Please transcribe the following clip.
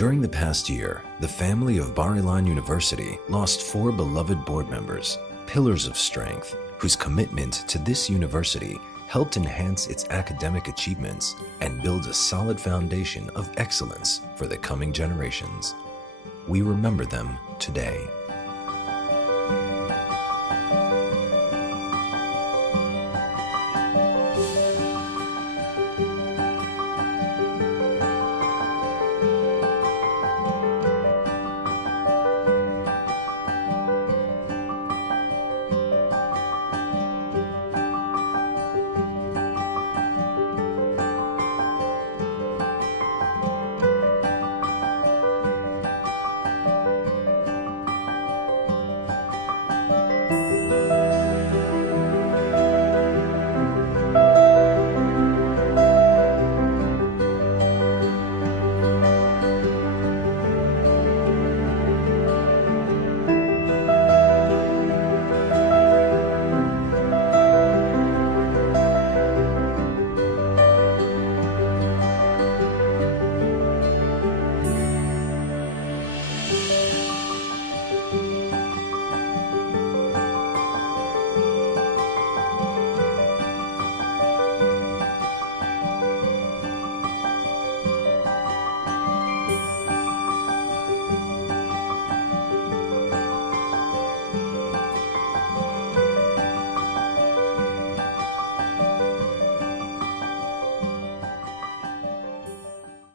During the past year, the family of Ilan University lost 4 beloved board members, pillars of strength, whose commitment to this university helped enhance its academic achievements and build a solid foundation of excellence for the coming generations. We remember them today.